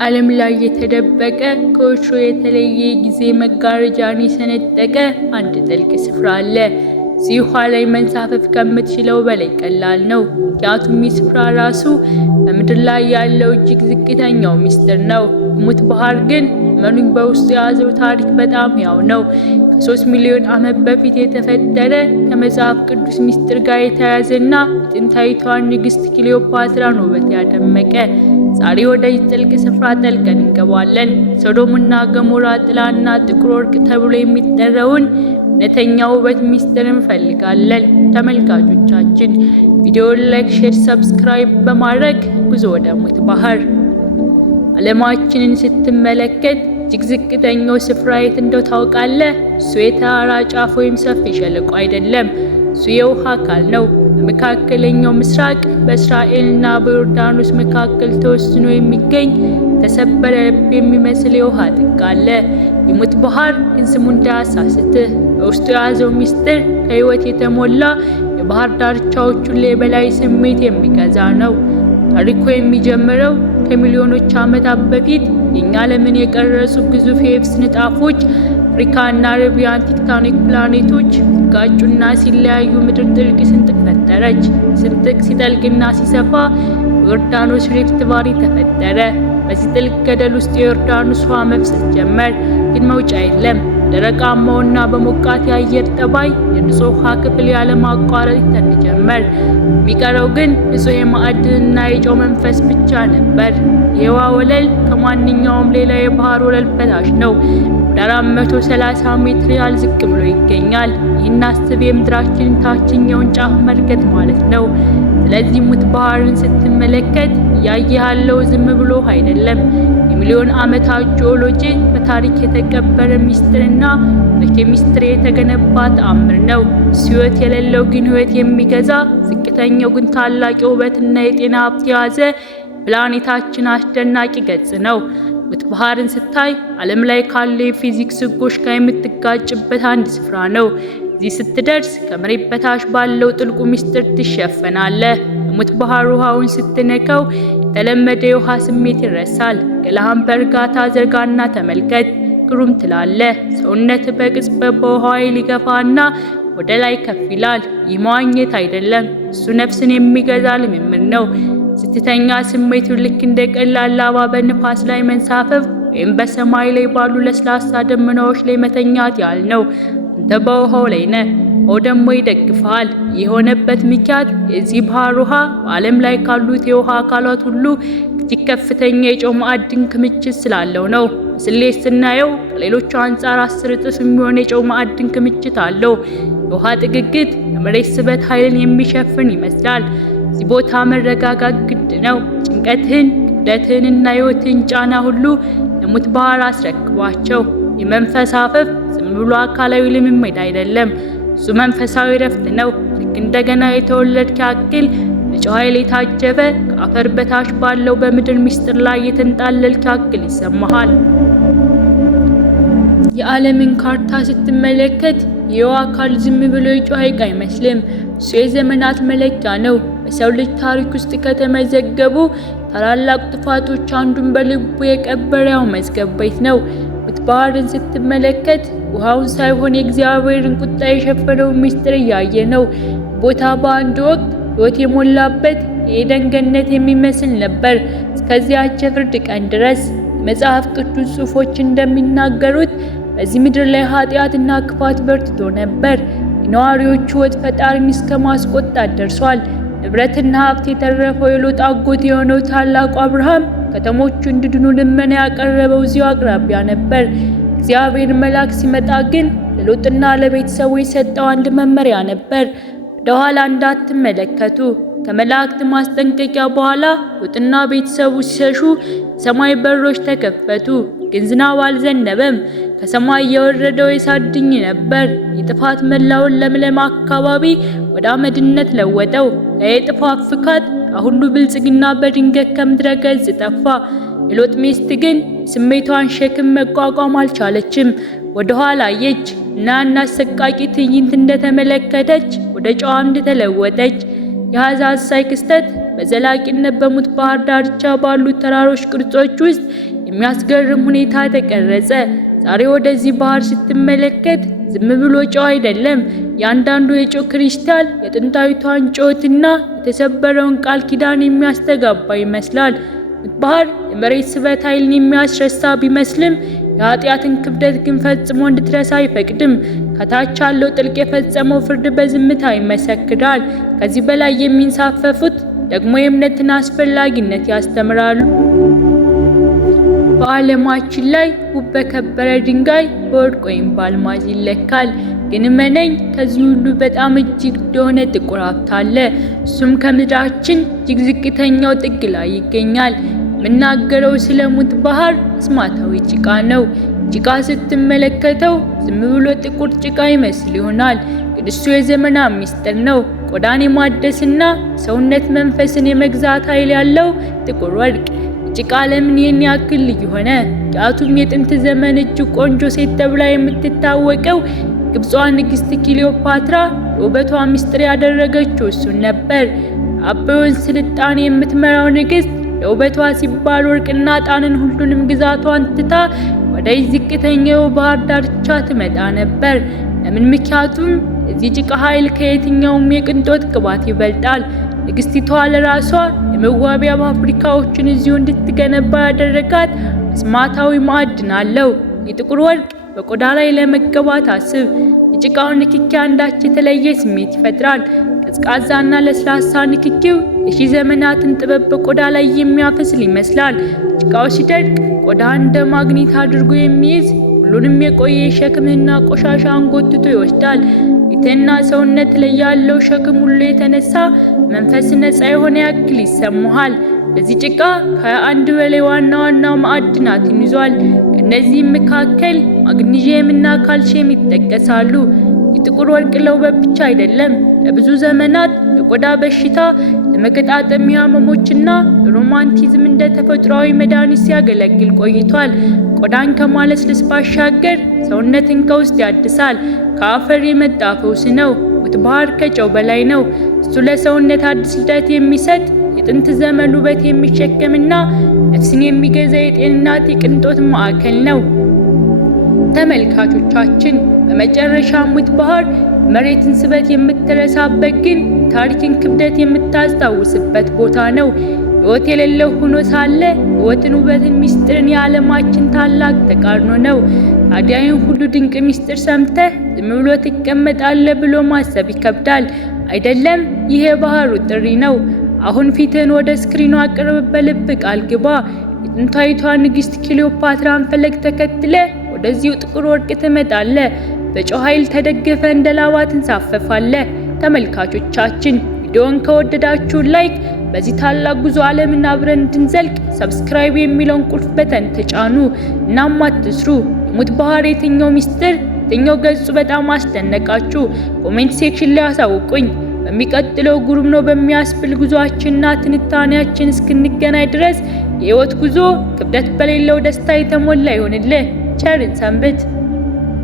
ዓለም ላይ የተደበቀ ከወትሮ የተለየ ጊዜ መጋረጃን የሰነጠቀ አንድ ጥልቅ ስፍራ አለ። እዚህ ውሃ ላይ መንሳፈፍ ከምትችለው በላይ ቀላል ነው። ምክንያቱም ይህ ስፍራ ራሱ በምድር ላይ ያለው እጅግ ዝቅተኛው ሚስጥር ነው። የሙት ባህር ግን እመኑኝ በውስጡ የያዘው ታሪክ በጣም ያው ነው። ከ3 ሚሊዮን ዓመት በፊት የተፈጠረ ከመጽሐፍ ቅዱስ ሚስጥር ጋር የተያያዘና የጥንታዊቷን ንግሥት ክሊዮፓትራን ውበት ያደመቀ። ዛሬ ወደዚህ ጥልቅ ስፍራ ጠልቀን እንገባለን። ሶዶምና ገሞራ ጥላና ጥቁር ወርቅ ተብሎ የሚጠራውን እውነተኛ ውበት ሚስጥር እንፈልጋለን። ተመልካቾቻችን ቪዲዮውን ላይክ፣ ሼር፣ ሰብስክራይብ በማድረግ ጉዞ ወደ ሙት ባህር። ዓለማችንን ስትመለከት እጅግ ዝቅተኛው ስፍራ የት እንደው ታውቃለህ? እሱ የተራራ ጫፍ ወይም ሰፊ ሸለቆ አይደለም። እሱ የውሃ አካል ነው። በመካከለኛው ምስራቅ በእስራኤልና በዮርዳኖስ መካከል ተወስኖ የሚገኝ ተሰበረ ልብ የሚመስል የውሃ ጥግ አለ። የሙት ባህር ግን ስሙ እንዳያሳስትህ፣ በውስጡ የያዘው ሚስጥር ከህይወት የተሞላ የባህር ዳርቻዎቹን የበላይ ስሜት የሚገዛ ነው። ታሪኩ የሚጀምረው ከሚሊዮኖች ዓመታት በፊት የኛ ዓለምን የቀረጹ ግዙፍ የየብስ ንጣፎች አፍሪካና አረቢያን ቴክቶኒክ ፕላኔቶች ሲጋጩና ሲለያዩ ምድር ጥልቅ ስንጥቅ ፈጠረች። ስንጥቅ ሲጠልቅና ሲሰፋ የዮርዳኖስ ሪፍት ቫሊ ተፈጠረ። በዚህ ጥልቅ ገደል ውስጥ የዮርዳኖስ ውሃ መፍሰስ ጀመር፣ ግን መውጫ የለም። ደረቃማውና በሞቃት የአየር ጠባይ የንጹህ ውሃ ክፍል ያለማቋረጥ ይተን ጀመር። የሚቀረው ግን ንጹህ የማዕድንና የጨው መንፈስ ብቻ ነበር። የውሃ ወለል ከማንኛውም ሌላ የባህር ወለል በታች ነው። ወደ 430 ሜትር ያህል ዝቅ ብሎ ይገኛል። ይህን አስብ፣ የምድራችንን ታችኛውን ጫፍ መርገጥ ማለት ነው። ስለዚህ ሙት ባህርን ስትመለከት እያየህ ያለው ዝም ብሎ አይደለም። የሚሊዮን ዓመታት ጂኦሎጂ በታሪክ የተቀበረ ሚስጥርና በኬሚስትሪ የተገነባ ተአምር ነው። እሱ ሕይወት የሌለው ግን ሕይወት የሚገዛ ዝቅተኛው ግን ታላቅ የውበትና የጤና ሀብት የያዘ ፕላኔታችን አስደናቂ ገጽ ነው። ሙት ባህርን ስታይ ዓለም ላይ ካሉ የፊዚክስ ሕጎች ጋር የምትጋጭበት አንድ ስፍራ ነው። እዚህ ስትደርስ ከመሬት በታች ባለው ጥልቁ ሚስጥር ትሸፈናለህ። የሙት ባህር ውሃውን ስትነካው የተለመደ የውሃ ስሜት ይረሳል። ገላህን በእርጋታ ዘርጋና ተመልከት። ግሩም ትላለህ። ሰውነት በቅጽበት በውሃው ኃይል ይገፋና ወደ ላይ ከፍ ይላል። ይህ መዋኘት አይደለም፣ እሱ ነፍስን የሚገዛ ልምምድ ነው። ስትተኛ ስሜቱ ልክ እንደ ቀላል ላባ በንፋስ ላይ መንሳፈፍ ወይም በሰማይ ላይ ባሉ ለስላሳ ደመናዎች ላይ መተኛት ያህል ነው። አንተ በውሃው ላይ ነህ፣ ውሃው ደግሞ ይደግፋል። የሆነበት ምክንያት የዚህ ባህር ውሃ በዓለም ላይ ካሉት የውሃ አካላት ሁሉ እጅግ ከፍተኛ የጨው ማዕድን ክምችት ስላለው ነው። ስሌት ስናየው ከሌሎቹ አንጻር 10 እጥፍ የሚሆን የጨው ማዕድን ክምችት አለው። የውሃ ጥግግት የመሬት ስበት ኃይልን የሚሸፍን ይመስላል። እዚህ ቦታ መረጋጋት ግድ ነው። ጭንቀትህን፣ ክብደትህንና ሕይወትህን ጫና ሁሉ ለሙት ባህር አስረክቧቸው። የመንፈስ አፈፍ ዝም ብሎ አካላዊ ልምምድ አይደለም፣ እሱ መንፈሳዊ ረፍት ነው። ልክ እንደገና የተወለድክ ያክል በጨው ኃይል የታጀበ ከአፈር በታች ባለው በምድር ሚስጥር ላይ የተንጣለልክ ያክል ይሰማሃል። የዓለምን ካርታ ስትመለከት የውሃ አካል ዝም ብሎ የጨው ሐይቅ አይመስልም። እሱ የዘመናት መለኪያ ነው። በሰው ልጅ ታሪክ ውስጥ ከተመዘገቡ ታላላቅ ጥፋቶች አንዱን በልቡ የቀበረው መዝገብ ቤት ነው። ሙት ባህርን ስትመለከት ውሃውን ሳይሆን የእግዚአብሔርን ቁጣ የሸፈነው ሚስጥር እያየ ነው። ቦታ በአንድ ወቅት ሕይወት የሞላበት የኤደን ገነት የሚመስል ነበር፣ እስከዚያች የፍርድ ቀን ድረስ። መጽሐፍ ቅዱስ ጽሑፎች እንደሚናገሩት በዚህ ምድር ላይ ኃጢአትና ክፋት በርትቶ ነበር። የነዋሪዎቹ ሕይወት ፈጣሪን እስከ ማስቆጣት ደርሷል። ንብረትና ሀብት የተረፈው የሎጥ አጎት የሆነው ታላቁ አብርሃም ከተሞቹ እንዲድኑ ልመና ያቀረበው እዚሁ አቅራቢያ ነበር። እግዚአብሔር መልአክ ሲመጣ ግን ለሎጥና ለቤተሰቡ የሰጠው አንድ መመሪያ ነበር፣ ወደኋላ እንዳትመለከቱ። ከመላእክት ማስጠንቀቂያ በኋላ ሎጥና ቤተሰቡ ሲሸሹ ሰማይ በሮች ተከፈቱ፣ ግን ዝናብ አልዘነበም። ከሰማይ የወረደው የእሳት ድኝ ነበር። የጥፋት መላውን ለምለም አካባቢ ወደ አመድነት ለወጠው። የጥፋት ፍካት ሁሉ ብልጽግና በድንገት ከምድረ ገጽ ጠፋ። የሎጥ ሚስት ግን ስሜቷን ሸክም መቋቋም አልቻለችም። ወደ ኋላ አየች እና አሰቃቂ ትዕይንት እንደተመለከተች ወደ ጨው አምድ ተለወጠች። የአሳዛኝ ክስተት በዘላቂነት በሙት ባህር ዳርቻ ባሉ ተራሮች ቅርጾች ውስጥ የሚያስገርም ሁኔታ ተቀረጸ። ዛሬ ወደዚህ ባህር ስትመለከት ዝም ብሎ ጨው አይደለም። ያንዳንዱ የጨው ክሪስታል የጥንታዊቷን ጩኸትና የተሰበረውን ቃል ኪዳን የሚያስተጋባ ይመስላል። ሙት ባህር የመሬት ስበት ኃይልን የሚያስረሳ ቢመስልም የኃጢአትን ክብደት ግን ፈጽሞ እንድትረሳ አይፈቅድም። ከታች ያለው ጥልቅ የፈጸመው ፍርድ በዝምታ ይመሰክራል። ከዚህ በላይ የሚንሳፈፉት ደግሞ የእምነትን አስፈላጊነት ያስተምራሉ። በዓለማችን ላይ ውብ በከበረ ድንጋይ በወርቅ ወይም በአልማዝ ይለካል። ግን እመነኝ ከዚህ ሁሉ በጣም እጅግ እንደሆነ ጥቁር ሀብት አለ። እሱም ከምድራችን እጅግ ዝቅተኛው ጥግ ላይ ይገኛል። የምናገረው ስለ ሙት ባህር አስማታዊ ጭቃ ነው። ጭቃ ስትመለከተው ዝም ብሎ ጥቁር ጭቃ ይመስል ይሆናል፣ ግን እሱ የዘመናት ሚስጥር ነው። ቆዳን የማደስና ሰውነት መንፈስን የመግዛት ኃይል ያለው ጥቁር ወርቅ። ጭቃ ለምን ይህን ያክል ልዩ ሆነ? ምክንያቱም የጥንት ዘመን እጅግ ቆንጆ ሴት ተብላ የምትታወቀው ግብጿ ንግስት ክሊዮፓትራ ለውበቷ ሚስጥር ያደረገችው እሱን ነበር። አበውን ስልጣኔ የምትመራው ንግስት ለውበቷ ሲባል ወርቅና ዕጣንን ሁሉንም ግዛቷን ትታ ወደ ዝቅተኛው ባህር ዳርቻ ትመጣ ነበር። ለምን? ምክንያቱም እዚህ ጭቃ ኃይል ከየትኛውም የቅንጦት ቅባት ይበልጣል። ንግስቲቷ ለራሷ የመዋቢያ ፋብሪካዎችን እዚሁ እንድትገነባ ያደረጋት አስማታዊ ማዕድን አለው። የጥቁር ወርቅ በቆዳ ላይ ለመቀባት አስብ። የጭቃው ንክኪ አንዳች የተለየ ስሜት ይፈጥራል። ቀዝቃዛና ለስላሳ ንክኪው የሺህ ዘመናትን ጥበብ በቆዳ ላይ የሚያፈስል ይመስላል። ጭቃው ሲደርቅ ቆዳ እንደ ማግኔት አድርጎ የሚይዝ ሁሉንም የቆየ ሸክምና ቆሻሻን ጎትቶ ይወስዳል። ፊትና ሰውነት ላይ ያለው ሸክም ሁሉ የተነሳ መንፈስ ነፃ የሆነ ያክል ይሰማሃል። በዚህ ጭቃ ከ21 በላይ ዋና ዋና ማዕድናትን ይዟል። ከእነዚህም መካከል ማግኒዥየምና ካልሲየም ይጠቀሳሉ። የጥቁር ወርቅ ለውበት ብቻ አይደለም፣ ለብዙ ዘመናት ለቆዳ በሽታ፣ ለመገጣጠሚያ ህመሞችና ለሮማንቲዝም እንደ ተፈጥሯዊ መድኃኒት ሲያገለግል ቆይቷል። ቆዳን ከማለስለስ ባሻገር ሰውነትን ከውስጥ ያድሳል። ከአፈር የመጣ ፈውስ ነው። ሙት ባህር ከጨው በላይ ነው። እሱ ለሰውነት አዲስ ልደት የሚሰጥ የጥንት ዘመን ውበት የሚሸከምና ነፍስን የሚገዛ የጤንነት የቅንጦት ማዕከል ነው። ተመልካቾቻችን በመጨረሻ ሙት ባህር መሬትን ስበት የምትረሳበት ግን ታሪክን ክብደት የምታስታውስበት ቦታ ነው። ሕይወት የሌለው ሆኖ ሳለ ሕይወትን፣ ውበትን፣ ሚስጥርን የዓለማችን ታላቅ ተቃርኖ ነው። ታዲያ ይህን ሁሉ ድንቅ ሚስጥር ሰምተህ ዝም ብሎ ትቀመጣለህ ብሎ ማሰብ ይከብዳል አይደለም? ይህ የባህሩ ጥሪ ነው። አሁን ፊትህን ወደ ስክሪኑ አቅርብ፣ በልብ ቃል ግባ። የጥንታዊቷ ንግስት ክሊዮፓትራን ፈለግ ተከትለ ወደዚሁ ጥቁር ወርቅ ትመጣለህ። በጨው ኃይል ተደግፈ እንደ ላባ ትንሳፈፋለህ። ተመልካቾቻችን ቪዲዮን ከወደዳችሁ ላይክ፣ በዚህ ታላቅ ጉዞ ዓለምን አብረን እንድንዘልቅ ሰብስክራይብ የሚለውን ቁልፍ በተን ተጫኑ። እናም አትስሩ። የሙት ባህር የትኛው ሚስጥር፣ የትኛው ገጹ በጣም አስደነቃችሁ? ኮሜንት ሴክሽን ላይ አሳውቁኝ። በሚቀጥለው ግሩም ነው በሚያስብል ጉዞአችንና ትንታኔያችን እስክንገናኝ ድረስ የህይወት ጉዞ ክብደት በሌለው ደስታ የተሞላ ይሆንልህ። ቸርን ሰንብት።